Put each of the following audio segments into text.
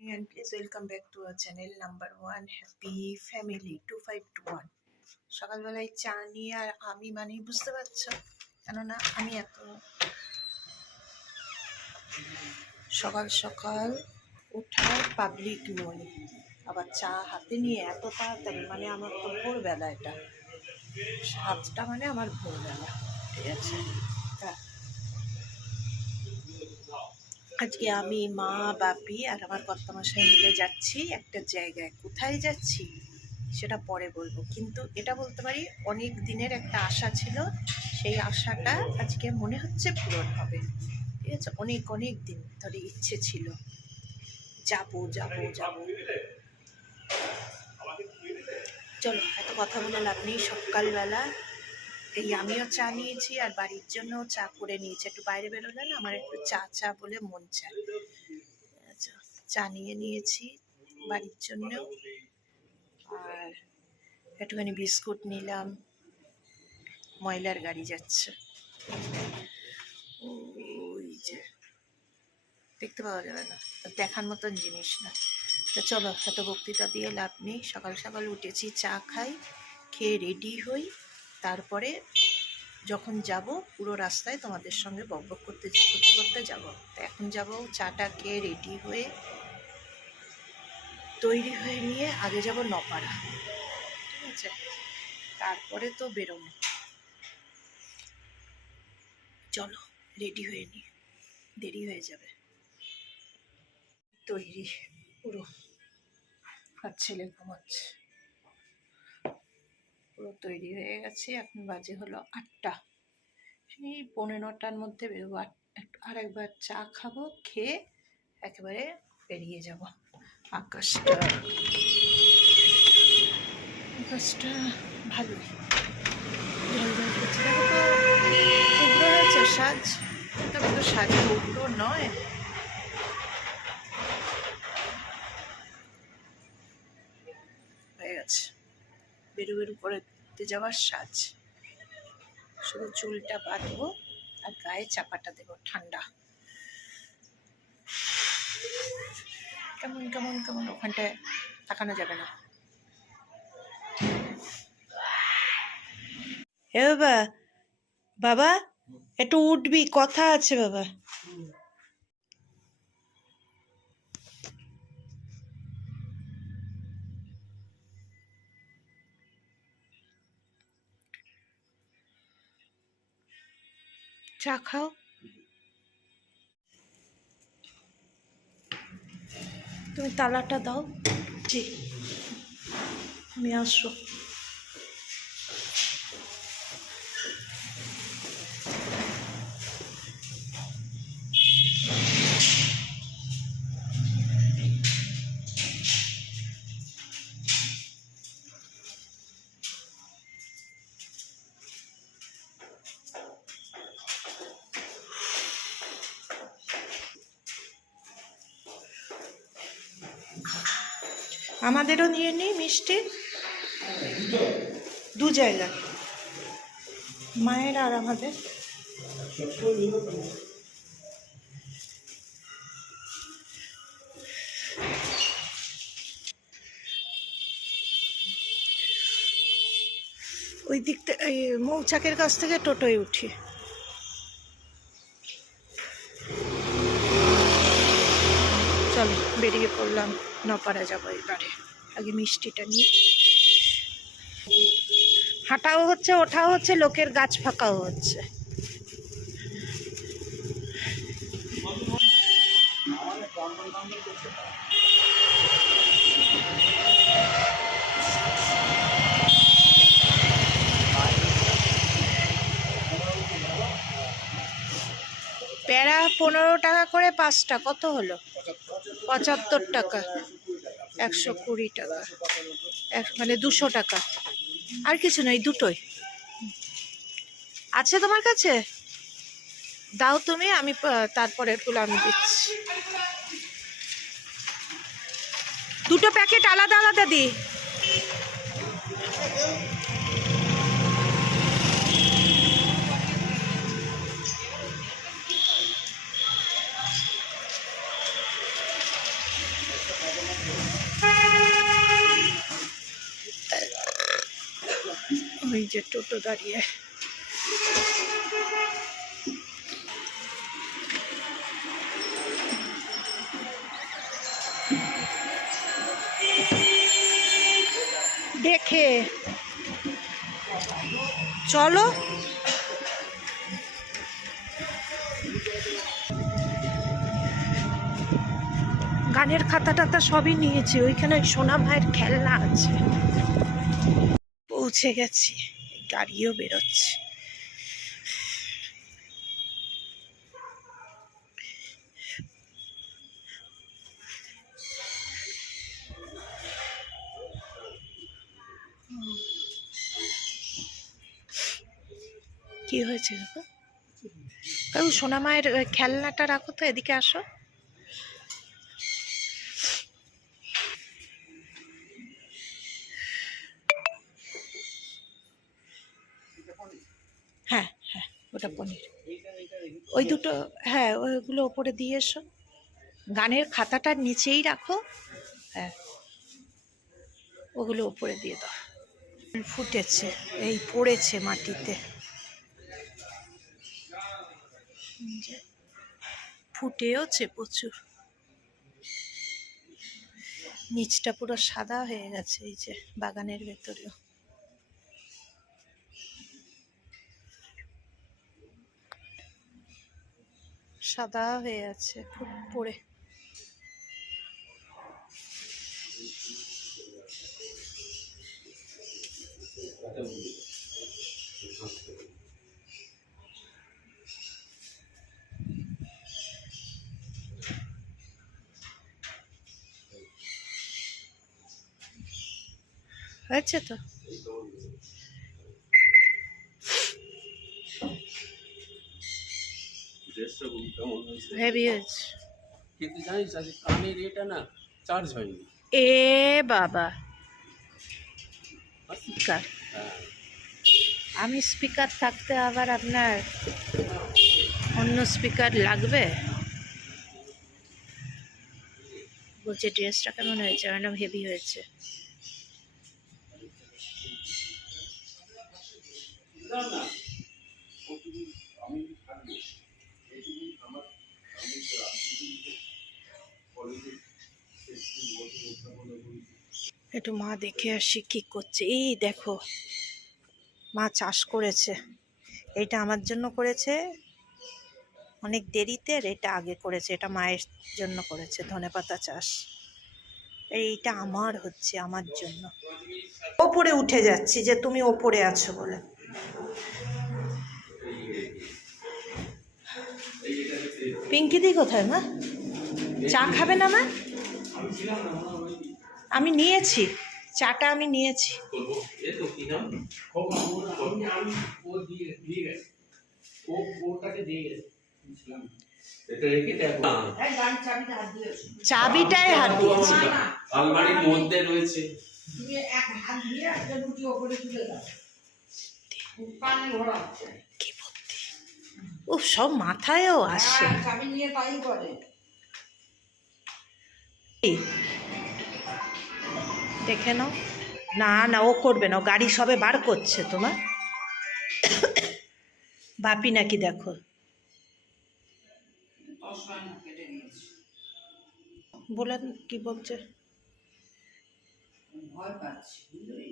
And please welcome back to our channel number 1 Happy Family 2521। সকালবেলায় চা নিয়ে আর আমি মানেই বুঝতে পারছো, কেননা আমি এত সকাল সকাল ওঠার পাবলিক নই, আবার চা হাতে নিয়ে এত তাড়াতাড়ি মানে আমার তো ভোরবেলা, এটা 7টা মানে আমার ভোরবেলা, ঠিক আছে। আজকে আমি মা বাপি আর আমার কর্তামশাই মিলে যাচ্ছি একটা জায়গায়। কোথায় যাচ্ছি সেটা পরে বলবো, কিন্তু এটা বলতে পারি অনেক দিনের একটা আশা ছিল, সেই আশাটা আজকে মনে হচ্ছে পূরণ হবে, ঠিক আছে। অনেক অনেক দিন ধরে ইচ্ছে ছিল যাবো যাবো যাবো। চলো এত কথা বলে লাভ নেই। সকালবেলা এই আমিও চা নিয়েছি আর বাড়ির জন্য চা করে নিয়েছি। একটু বাইরে বেরোলে না আমার একটু চা চা বলে মন চায়। চা নিয়ে নিয়েছি বাড়ির জন্য, আর একটুখানি বিস্কুট নিলাম। ময়লার গাড়ি যাচ্ছে, ওই যে দেখতে পাওয়া যাবে না, দেখার মতন জিনিস না। তো চলো এত বক্তৃতা দিয়ে লাভ নেই। সকাল সকাল উঠেছি, চা খাই, খেয়ে রেডি হই, তারপরে যখন যাব পুরো রাস্তায় তোমাদের সঙ্গে বকবক করতে করতে করতে যাব। তো এখন যাব চাটা খেয়ে রেডি হয়ে তৈরি হয়ে নিয়ে আগে যাব নপাড়া, ঠিক আছে, তারপরে তো বেরোনো। চলো রেডি হয়ে নি, দেরি হয়ে যাবে। তৈরি পুরো, আর ছেলে ঘুমাচ্ছে, পুরো তৈরি হয়ে গেছে। এখন বাজে হলো 8টা, সেই 9:45টার মধ্যে বেরোবো। আর একবার চা খাবো, খেয়ে একেবারে বেরিয়ে যাব। আকাশটা ভালোই জলজল করছে, দেখো তো উগ্র হয়েছে সাজ, তবে তো সাজে উগ্র নয়। হয়ে গেছে বেরু বেরু করতে যাওয়ার সাজ। শুধু চুলটা বাঁধবো আর গায়ে চাপাটা দেবো, ঠান্ডা কেমন কেমন কেমন, ওখানটায় তাকানো যাবে না। হে বাবা, বাবা একটু উঠবি, কথা আছে বাবা। চা খাও। তুমি তালাটা দাও, জি আমি আসবো। আমাদেরও নিয়ে নিই মিষ্টি, 2 জায়গা, মায়ের আর আমাদের। ওই দিকটা এই মৌচাকের কাছ থেকে টোটোয় উঠি। চলো বেরিয়ে পড়লাম, নপাড়া যাবো এবারে। আগে মিষ্টিটা নিই। হাঁটাও হচ্ছে, ওঠাও হচ্ছে, লোকের গাছ ফাঁকাও হচ্ছে। প্যারা 15 টাকা করে 5টা, কত হলো? 75 টাকা, 120 টাকা, মানে 200 টাকা। আর কিছু নয়, দুটোই আছে তোমার কাছে, দাও তুমি, আমি তারপরে এগুলো আমি দিচ্ছি। 2টো প্যাকেট আলাদা আলাদা দিই। ওই যে টোটো দাঁড়িয়ে। দেখে চলো। গানের খাতা টাতা সবই নিয়েছি, ওইখানে সোনা ভাইয়ের খেলনা আছে। পৌঁছে গেছি, গাড়িও বেরোচ্ছে। কি হয়েছে কাকু? সোনা মায়ের খেলনাটা রাখো তো, এদিকে আসো। হ্যাঁ হ্যাঁ, ওটা পনির। ওই দুটো, হ্যাঁ ওইগুলো ওপরে দিয়ে এসো। গানের খাতাটার নিচেই রাখো। হ্যাঁ, ওগুলো ওপরে দিয়ে দাও। ফুটেছে, এই পড়েছে মাটিতে, ফুটেওছে প্রচুর। নিচটা পুরো সাদা হয়ে গেছে, এই যে বাগানের ভেতরেও। সাদা হয়ে আছে পড়ে। হয়েছে তো। হেভি হয়েছে, কিন্তু জানিস আজ কানের এটা না চার্জ হয়নি। এ বাবা, স্পিকার। আমি স্পিকার থাকতে আবার আপনার অন্য স্পিকার লাগবে? বলছে ড্রেসটা কেমন হয়েছে? ম্যাডাম হেভি হয়েছে। একটু মা দেখে আসি কি করছে। এই দেখো, মা চাষ করেছে। এটা আমার জন্য করেছে অনেক দেরিতে, আর এটা আগে করেছে। এটা মায়ের জন্য করেছে ধনেপাতা চাষ। এইটা আমার হচ্ছে, আমার জন্য। ওপরে উঠে যাচ্ছি যে তুমি ওপরে আছো বলে। পিঙ্কিদি কোথায় মা? চা খাবে না মা? আমি নিয়েছি চাটা, আমি নিয়েছি। চাবিটায় হাত দিয়েছি। আলমারির মধ্যে রয়েছে। ও সব মাথায়ও আসে। দেখে নাও। না না, ও করবে না, ও গাড়ি সবে বার করছে। তোমার বাপি নাকি দেখো। বলেন কি বলছে?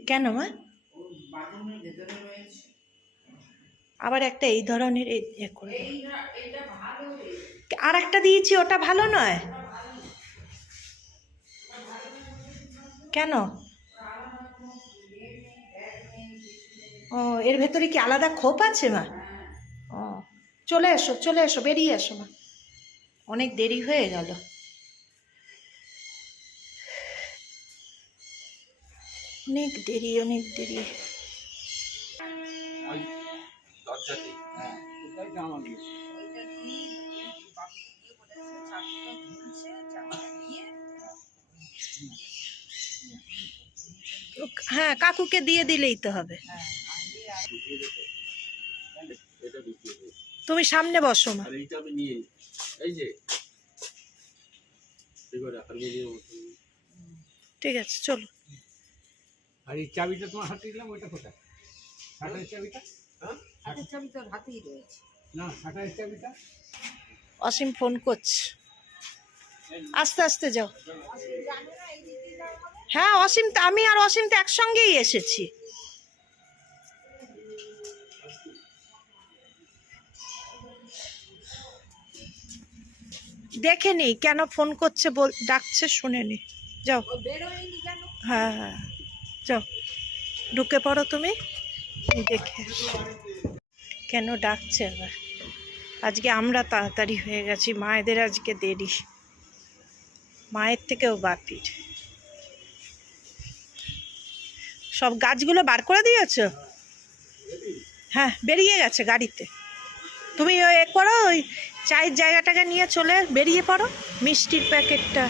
কেন মা? আবার একটা এই ধরনের করে আর একটা দিয়েছি, ওটা ভালো নয় কেন? ও, এর ভেতরে কি আলাদা খোপ আছে মা? ও, চলে এসো চলে এসো, বেরিয়ে এসো মা, অনেক দেরি হয়ে গেল। অনেক দেরি অনেক দেরি। হ্যাঁ, কাকুকে দিয়ে দিলেই তো হবে। তুমি সামনে বসো মা। ঠিক আছে চলো। আর এই চাবিটা তোমার হাতে দিলাম, ওইটা কোথায়? অসীম ফোন করছে, আস্তে আস্তে যাও। হ্যাঁ অসীম, আমি আর অসীম তো একসঙ্গেই এসেছি। দেখে নি কেন ফোন করছে, ডাকছে, শুনে নি, যাও। হ্যাঁ হ্যাঁ যাও, ঢুকে পড়ো তুমি, দেখে কেন ডাকছে আবার। আজকে আমরা তাড়াতাড়ি হয়ে গেছি, মায়েদের আজকে দেরি, মায়ের থেকেও বাপির। সব গাছগুলো বার করে দিয়েছো? হ্যাঁ বেরিয়ে গেছে গাড়িতে। তুমি এ করো, ওই চায়ের জায়গাটাকে নিয়ে চলে বেরিয়ে পড়ো, মিষ্টির প্যাকেটটা।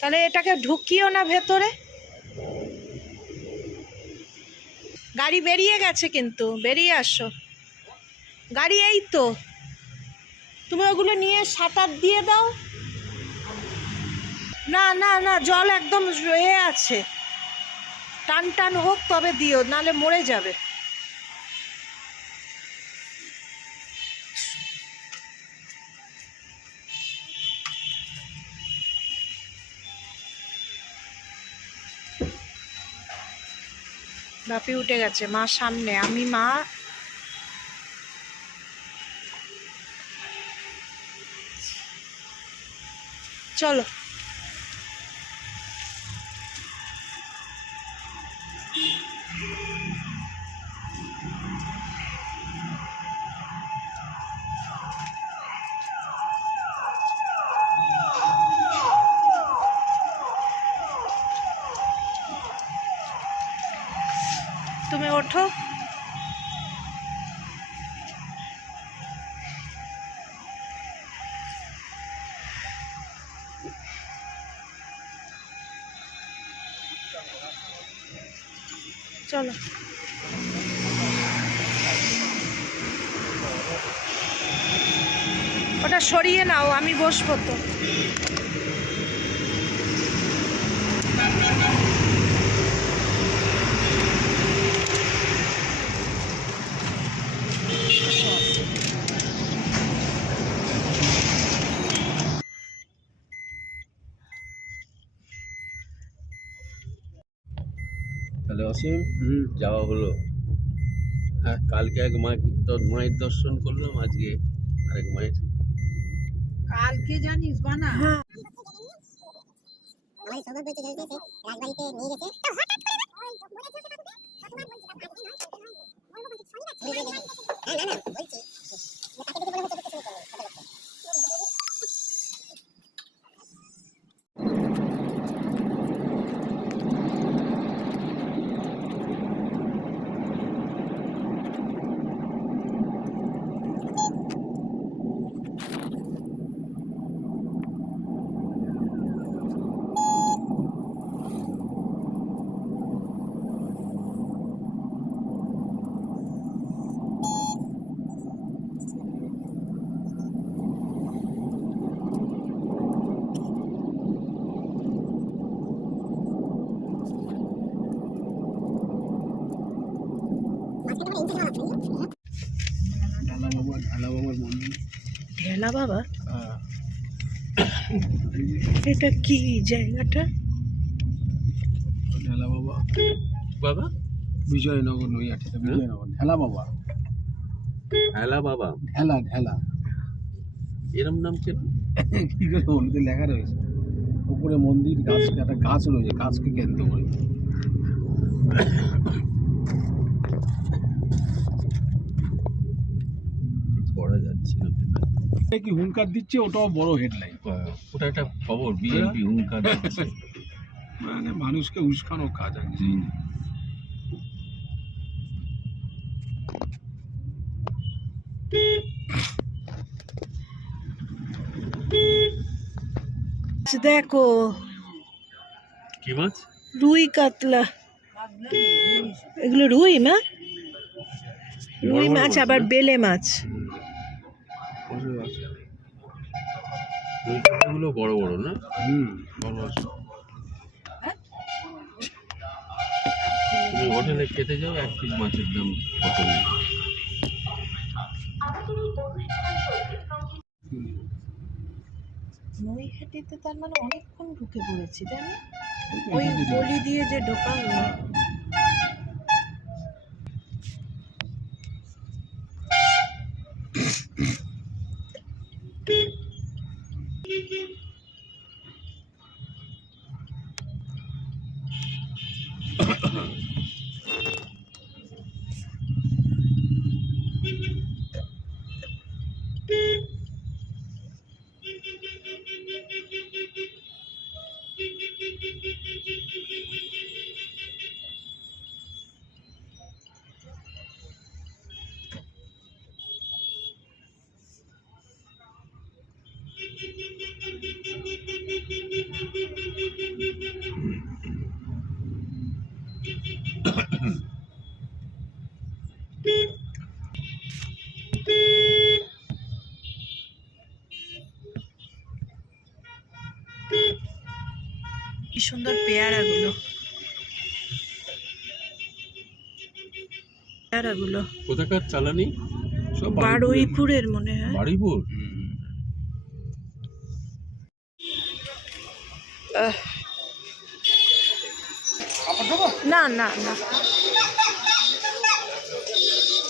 তাহলে এটাকে ঢুকিও না ভেতরে। গাড়ি বেরিয়ে গেছে কিন্তু, বেরিয়ে আসো। গাড়ি এই তো, তুমি ওগুলো নিয়ে শাটার দিয়ে দাও। না না না, জল একদম রয়ে আছে, টান টান হোক তবে দিও, নালে মরে যাবে। বাপি উঠে গেছে, মা সামনে, আমি মা। চলো তুমি ওঠো। চলো ওটা সরিয়ে নাও, আমি বসবো তো। তাহলে অসীম যাওয়া হলো। হ্যাঁ, কালকে এক মায়ের দর্শন করলাম, আজকে আরেক মায়ের। কালকে জানিস বানা আমাদের সৌভাগ্য হচ্ছে জানতে রাজবাড়িতে নিয়ে গেছে তো হঠাৎ করে না না বলছি তাকে দেখে বলে হচ্ছে ঢালা বাবার মন্দির। ঢেলা বাবা, এটা কি জায়গাটা? ঢালা বাবা, বাবা বিজয়নগর নৈহাটিতে বিজয়নগর। ঢেলা বাবা, ঢেলা বাবা, ঢেলা ঢেলা, এরম নাম কেন? কি করে ওখানে লেখা রয়েছে উপরে মন্দির, গাছ, একটা গাছ রয়েছে, গাছকে কেন্দ্র করে। পড়া যাচ্ছে না কি হুঙ্কার দিচ্ছে, ওটাও বড় হেডলাইন। ওটা একটা খবর, বিএনপি হুঙ্কার দিচ্ছে, মানে মানুষকে উস্কানোর কাজ আছে। দেখো কি মাছ? রুই কাতলা, এগুলো রুই মা, রুই মাছ আবার বেলে মাছ। এগুলো বড় বড় না? বড় আছে। তুমি হোটেলে খেতে যাও, এক পিস মাছের দাম কত? নৈহাটিতে তার মানে অনেকক্ষণ ঢুকে পড়েছি, তাই না? ওই গলি দিয়ে যে ঢোকা হলো। কি সুন্দর পেয়ারাগুলো, পেয়ারাগুলো কোথাকার চালানি? সব বারুইপুরের মনে হয়। বারুইপুর। না না না,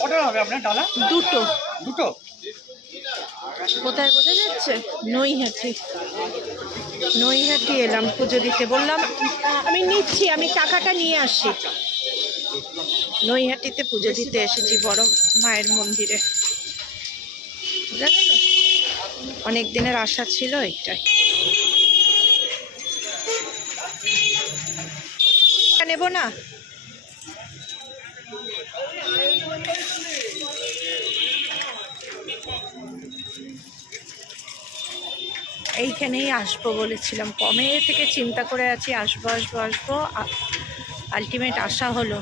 কটা হবে আপনার ডালা? দুটো। দুটো? কোথায় কোথায় যাচ্ছে? নৈহাটি। নৈহাটি এলাম পুজো দিতে, বললাম আমি নিচ্ছি, আমি টাকাটা নিয়ে আসি। নৈহাটিতে পুজো দিতে এসেছি বড় মায়ের মন্দিরে, বুঝা গেল? অনেক দিনের আশা ছিল এটাই। নেব না, এইখানেই আসবো বলেছিলাম, কমে থেকে চিন্তা করে আছি আসবো আসবো আসবো, আলটিমেট আসা হলো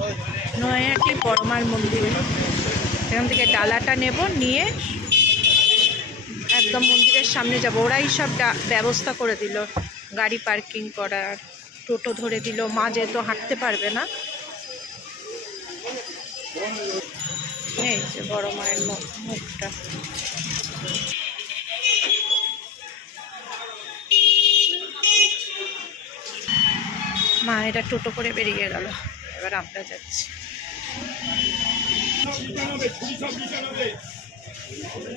নৈহাটি বড়মার মন্দিরে। এখান থেকে ডালাটা নেব, নিয়ে একদম মন্দিরের সামনে যাব। ওরাই সব ব্যবস্থা করে দিল, গাড়ি পার্কিং করার, টোটো ধরে দিল। মা যেহেতু হাঁটতে পারবে না, এই যে বড় মায়ের মুখটা। মা এটা টোটো করে বেরিয়ে গেল, এবার আমরা যাচ্ছি।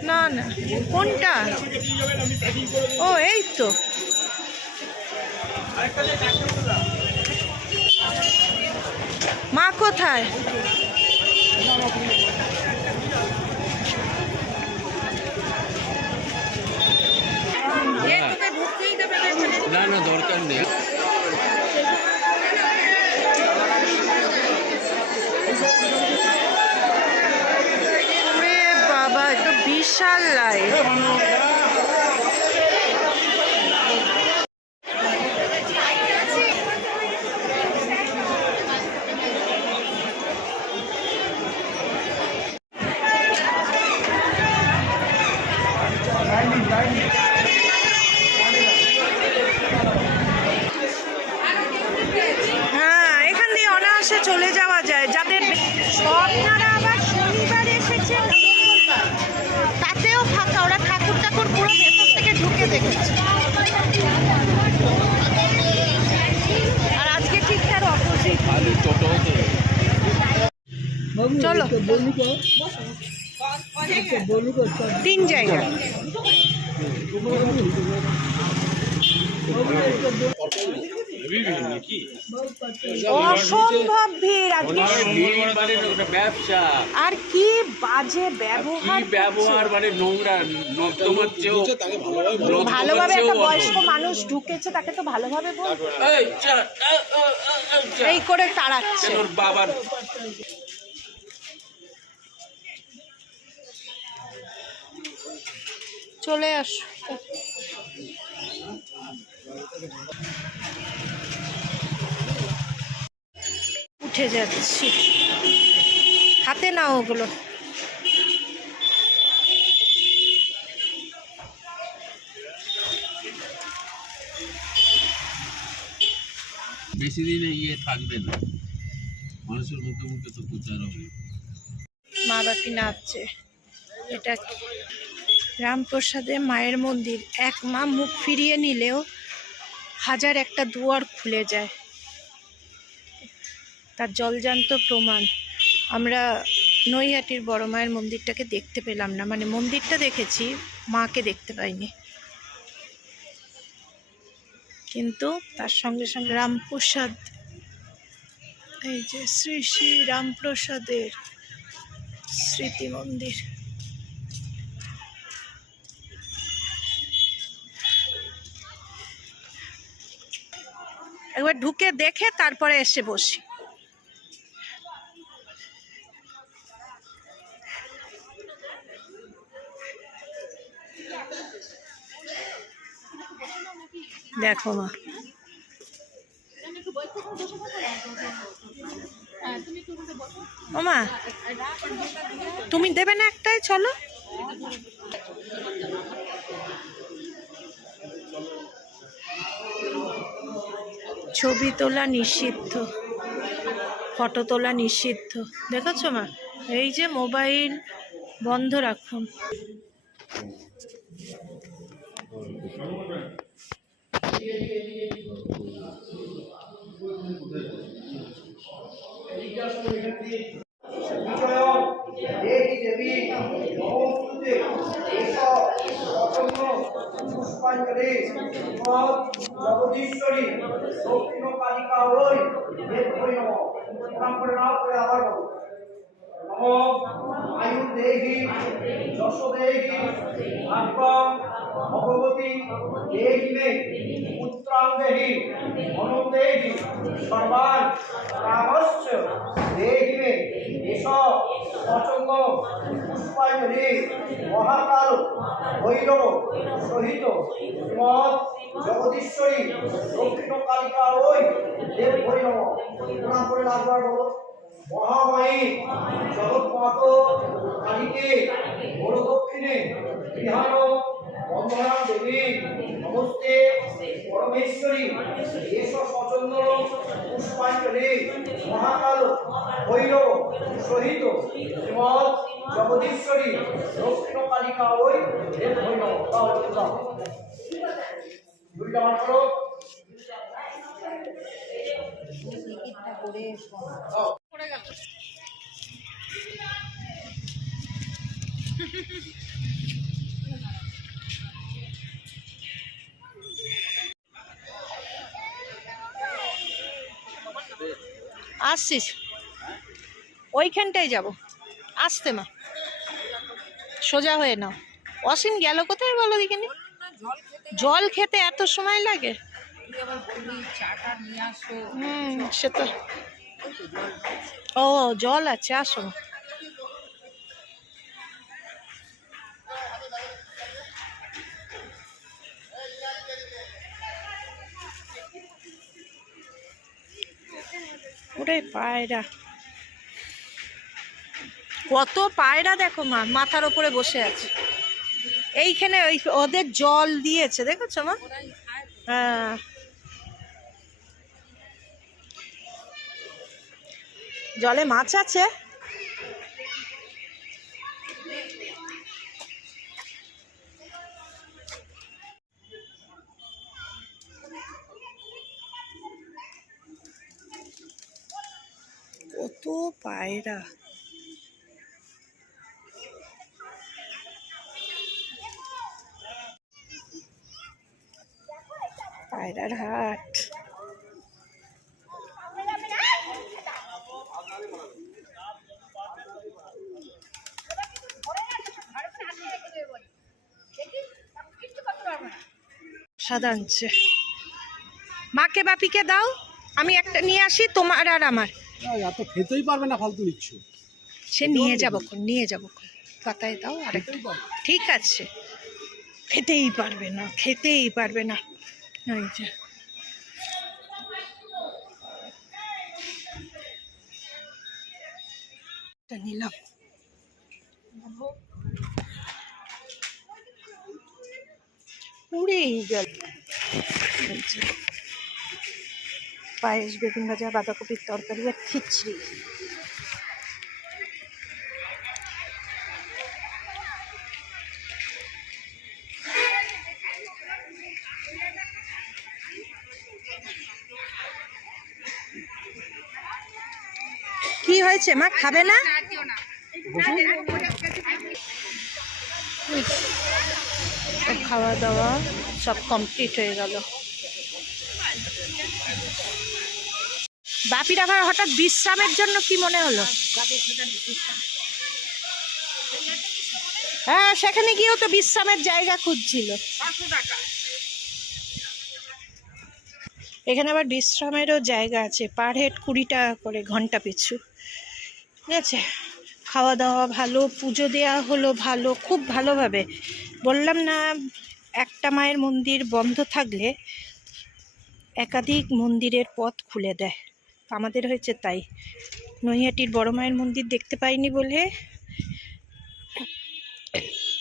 না না, কোনটা? ও এই তো, মা কোথায়? না না, দরকার নেই। বাবা, এটা বিশাল লাইট। হ্যাঁ, এখান দিয়ে অনায়াসে চলে যাওয়া যায়। যাদের আপনারা আবার শনিবার এসেছে, তাতেও ফাঁকা, ওরা ঠাকুর ঠাকুর পুরো ভেতর থেকে ঢুকে দেখেছে। আর আজকে ঠিক তার অপোজিট। চলো, 3 জায়গা। অসম্ভব ভিড় আজকে। ব্যবসা আর কি বাজে ব্যবহার, ব্যবহার মানে নোংরা। তোমার চেয়েও ভালোভাবে একটা বয়স্ক মানুষ ঢুকেছে, তাকে তো ভালোভাবে বলবো। এই করে তাড়াচ্ছে। ওর বাবার চলে আস। উঠে যাচ্ছি। হাতে নাও ওগুলো। বেশি দিন ইয়ে থাকবে না, মানুষের মুখে মুখে তো প্রচার হবে। মা বাপি নাচছে। এটা কি? রামপ্রসাদে মায়ের মন্দির। এক মা মুখ ফিরিয়ে নিলেও হাজার একটা দুয়ার খুলে যায়, তার জলজান্ত প্রমাণ। আমরা নৈহাটির বড় মায়ের মন্দিরটাকে দেখতে পেলাম না, মানে মন্দিরটা দেখেছি, মাকে দেখতে পাইনি। কিন্তু তার সঙ্গে সঙ্গে রামপ্রসাদ, এই যে শ্রী শ্রী রামপ্রসাদের স্মৃতি মন্দির। একবার ঢুকে দেখে তারপরে এসে বসি। দেখো মা, ও মা তুমি দেবে না একটাই? চলো। ছবি তোলা নিষিদ্ধ, ফটো তোলা নিষিদ্ধ। দেখেছো মা? এই যে মোবাইল বন্ধ রাখুন। পুষ্পাঞ্জলি জগদীশ্বরী দক্ষিণ কালিকা ওই দেব হই নম। প্রণাম করে নাও, করে আবার বলো। নম আয়ু দেহি যশ দেহি ভাগ্যং ভগবতী দেহি মে পুত্রাং দেহি ধনং দেহি সর্বান কামশ্চ দেহি মে। এষ পচঙ্গ পুষ্পাঞ্জলি মহাকাল ভৈরব সহিত শ্রীমৎ জগদীশ্বরী দক্ষিণ কালিকা ওই দেব হই নম। প্রণাম করে লাগবার বলো। মহামায়ী জগৎমাত কালীকে বড় দক্ষিণে বিহার বন্দনা দেবী নমস্তে পরমেশ্বরী। এস সচন্দন পুষ্পাঞ্জলি মহাকাল ভৈরব সহিত শ্রীমৎ জগদীশ্বরী দক্ষিণ কালিকা ওই দেব হই নম। দুইটা বার করো। আসছিস? ওইখানটায় যাব। আসতে মা, সোজা হয়ে নাও। অসীম গেল কোথায় বলো দেখিনি? জল খেতে এত সময় লাগে? সে তো। ও জল আছে, আসো। ওরে পায়রা, কত পায়রা দেখো মা, মাথার ওপরে বসে আছে। এইখানে ওদের জল দিয়েছে, দেখেছো মা? হ্যাঁ, জলে মাছ আছে। কত পায়রা। পায়রার হাট। সাদানছে। মাকে বাপিকে দাও, আমি একটা নিয়ে আসি, তোমার আর আমার। এত খেতেই পারবে না, ফালতু নিচ্ছ। সে নিয়ে যাবো, নিয়ে যাবো। পাতায় দাও আর। ঠিক আছে, খেতেই পারবে না, খেতেই পারবে না। এই যে এটা নিলাম। উড়েই গেল। পায়েস, বেগুন ভাজা, বাঁধাকপির তরকারি আর খিচড়ি। কি হয়েছে মা, খাবে না? খাওয়া দাওয়া সব কমপ্লিট হয়ে গেল। বাপির আবার হঠাৎ বিশ্রামের জন্য কি মনে হলো? হ্যাঁ, সেখানে গিয়েও তো বিশ্রামের জায়গা খুঁজছিল। এখানে আবার বিশ্রামেরও জায়গা আছে, পার হেড 20 টাকা করে ঘন্টা পিছু। ঠিক আছে, খাওয়া দাওয়া ভালো, পুজো দেওয়া হলো ভালো, খুব ভালোভাবে। বললাম না, একটা মায়ের মন্দির বন্ধ থাকলে একাধিক মন্দিরের পথ খুলে দেয়। আমাদের হয়েছে তাই। নৈহাটির বড় মায়ের মন্দির দেখতে পাইনি বলে,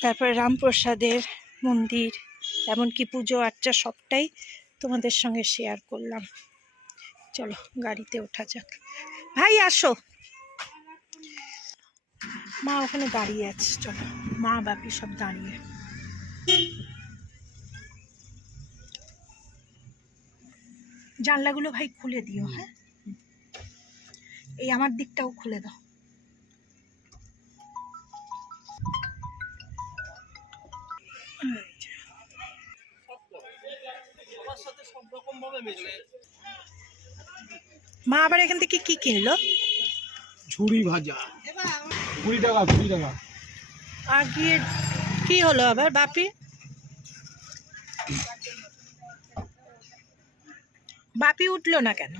তারপরে রামপ্রসাদের মন্দির, এমনকি পুজো আর্চা সবটাই তোমাদের সঙ্গে শেয়ার করলাম। চলো গাড়িতে ওঠা যাক। ভাই আসো। মা ওখানে দাঁড়িয়ে আছে, চলো। মা বাপি সব দাঁড়িয়ে। জানলাগুলো ভাই খুলে দিও। হ্যাঁ, এই আমার দিকটাও খুলে দাও। মা আবার এখান থেকে কি কিনলো? ঝুড়ি ভাজা 20 টাকা 20 টাকা। আর গিয়ে কি হলো আবার বাপি? বাপি উঠলো না কেন?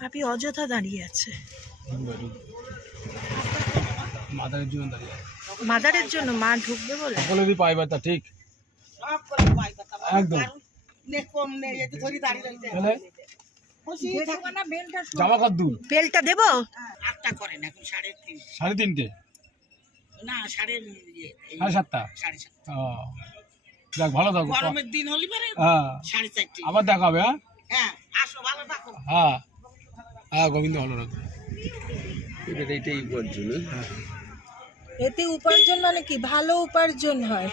বাপি অযথা দাঁড়িয়ে আছে। মাদারের জন্য দাঁড়িয়ে। মাদারের জন্য? মা ঢুকবে বলে? সকলেরই পাই ব্যথা, ঠিক একদম। জামা কত দূর? বেলটা দেবো? 8টা করেন এখন 3:30। 3:30? না 7:30? ও, যাক ভালো থাকো। গরমের দিন হলি পারে হ্যাঁ 4:30। আবার দেখা হবে। হ্যাঁ হ্যাঁ আসো, ভালো থাকো। হ্যাঁ হ্যাঁ, গোবিন্দ ভালো রাখো। এটাই উপার্জন। এতে উপার্জন মানে কি? ভালো উপার্জন হয়।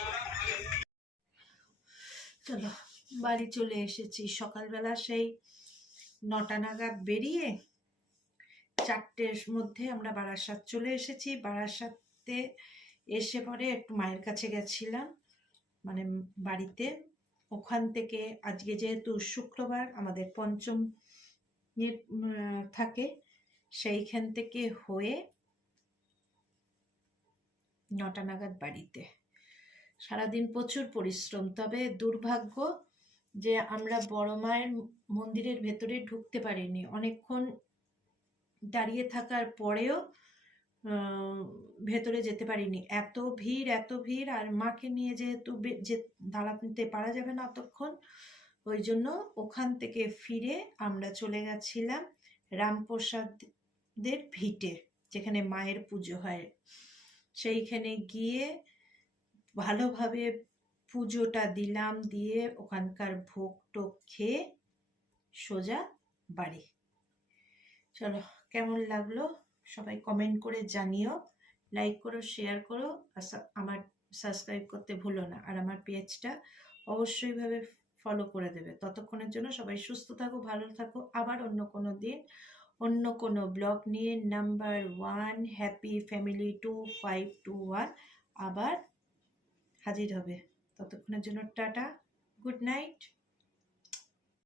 চলো বাড়ি চলে এসেছি। সকালবেলা সেই 9টা নাগাদ বেরিয়ে 4টের মধ্যে আমরা বারাসাত চলে এসেছি। বারাসাতে এসে পরে একটু মায়ের কাছে গেছিলাম, মানে বাড়িতে। ওখান থেকে আজকে যেহেতু শুক্রবার আমাদের পঞ্চম থাকে, সেইখান থেকে হয়ে 9টা নাগাদ বাড়িতে। সারাদিন প্রচুর পরিশ্রম। তবে দুর্ভাগ্য যে আমরা বড় মায়ের মন্দিরের ভেতরে ঢুকতে পারিনি। অনেকক্ষণ দাঁড়িয়ে থাকার পরেও ভেতরে যেতে পারিনি। এত ভিড়, আর মাকে নিয়ে যেহেতু যে দাঁড়াতে পারা যাবে না অতক্ষণ, ওই জন্য ওখান থেকে ফিরে আমরা চলে গেছিলাম রামপ্রসাদের ভিটে, যেখানে মায়ের পুজো হয়। সেইখানে গিয়ে ভালোভাবে পুজোটা দিলাম, দিয়ে ওখানকার ভোগ টোক খেয়ে সোজা বাড়ি। চলো, কেমন লাগলো সবাই কমেন্ট করে জানিও, লাইক করো, শেয়ার করো, আর আমার সাবস্ক্রাইব করতে ভুলো না। আর আমার পেজটা অবশ্যই ভাবে ফলো করে দেবে। ততক্ষণের জন্য সবাই সুস্থ থাকো, ভালো থাকো। আবার অন্য কোনো দিন অন্য কোনো ব্লগ নিয়ে নাম্বার 1 হ্যাপি ফ্যামিলি 2521 আবার হাজির হবে। ততক্ষণের জন্য টাটা, গুড নাইট।